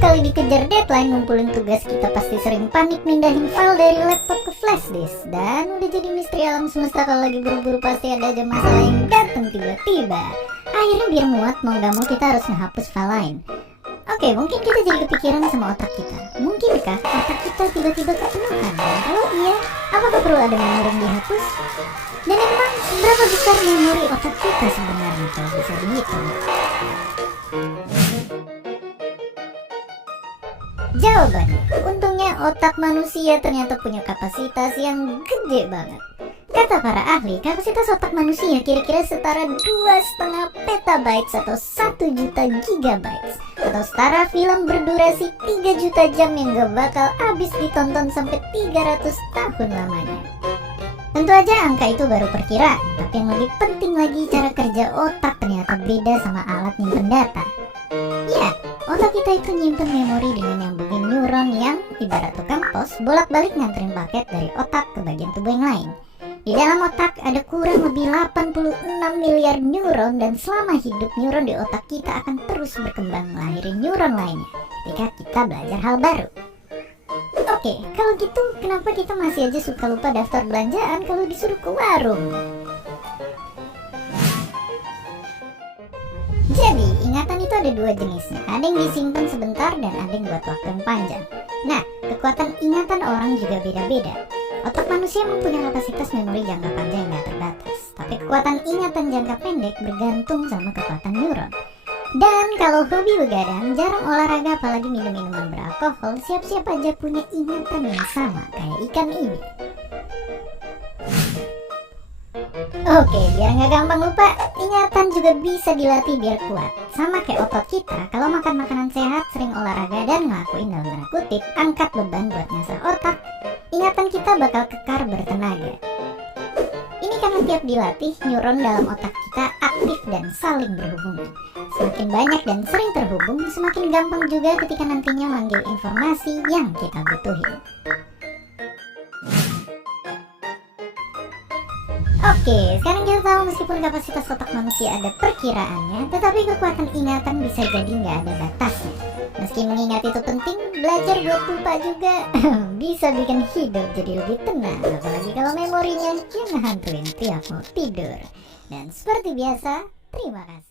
kali dikejar deadline ngumpulin tugas, kita pasti sering panik mindahin file dari laptop ke flash disk. Dan udah jadi misteri alam semesta, kalau lagi buru-buru pasti ada aja masalah yang datang tiba-tiba. Akhirnya biar muat mau gak mau kita harus ngehapus file lain. Oke, mungkin kita jadi kepikiran sama otak kita. Mungkinkah otak kita tiba-tiba kepenuhan? Dan kalau iya, apakah perlu ada memori yang dihapus? Dan emang berapa besar memori otak kita sebenarnya kalau bisa dihitung? Jawabannya, untungnya otak manusia ternyata punya kapasitas yang gede banget. Kata para ahli, kapasitas otak manusia kira-kira setara 2,5 petabytes atau 1 juta gigabytes, atau setara film berdurasi 3 juta jam yang gak bakal habis ditonton sampai 300 tahun lamanya. Tentu aja angka itu baru perkiraan, tapi yang lebih penting lagi, cara kerja otak ternyata beda sama alat nyimpen data. Ya, otak kita itu nyimpen memori dengan nyambungin neuron yang ibarat tukang pos bolak-balik nganterin paket dari otak ke bagian tubuh yang lain. Di dalam otak ada kurang lebih 86 miliar neuron, dan selama hidup neuron di otak kita akan terus berkembang melahirin neuron lainnya ketika kita belajar hal baru. Oke, kalau gitu kenapa kita masih aja suka lupa daftar belanjaan kalau disuruh ke warung? Jadi, ingatan itu ada dua jenisnya. Ada yang disimpan sebentar dan ada yang buat waktu yang panjang. Nah, kekuatan ingatan orang juga beda-beda. Otak manusia mempunyai kapasitas memori jangka panjang yang gak terbatas, tapi kekuatan ingatan jangka pendek bergantung sama kekuatan neuron. Dan kalau hobi begadang, jarang olahraga, apalagi minum minuman beralkohol, siap-siap aja punya ingatan yang sama kayak ikan ini. Oke, biar nggak gampang lupa, ingatan juga bisa dilatih biar kuat. Sama kayak otot kita, kalau makan makanan sehat, sering olahraga, dan ngelakuin dalam tanda kutip angkat beban buat ngasah otak, ingatan kita bakal kekar bertenaga. Ini karena tiap dilatih, neuron dalam otak kita aktif dan saling berhubungan. Semakin banyak dan sering terhubung, semakin gampang juga ketika nantinya manggil informasi yang kita butuhin. Oke, sekarang kita tahu meskipun kapasitas otak manusia ada perkiraannya, tetapi kekuatan ingatan bisa jadi nggak ada batasnya. Meski mengingat itu penting, belajar buat lupa juga bisa bikin hidup jadi lebih tenang, apalagi kalau memorinya jangan hantuin tiap mau tidur. Dan seperti biasa, terima kasih.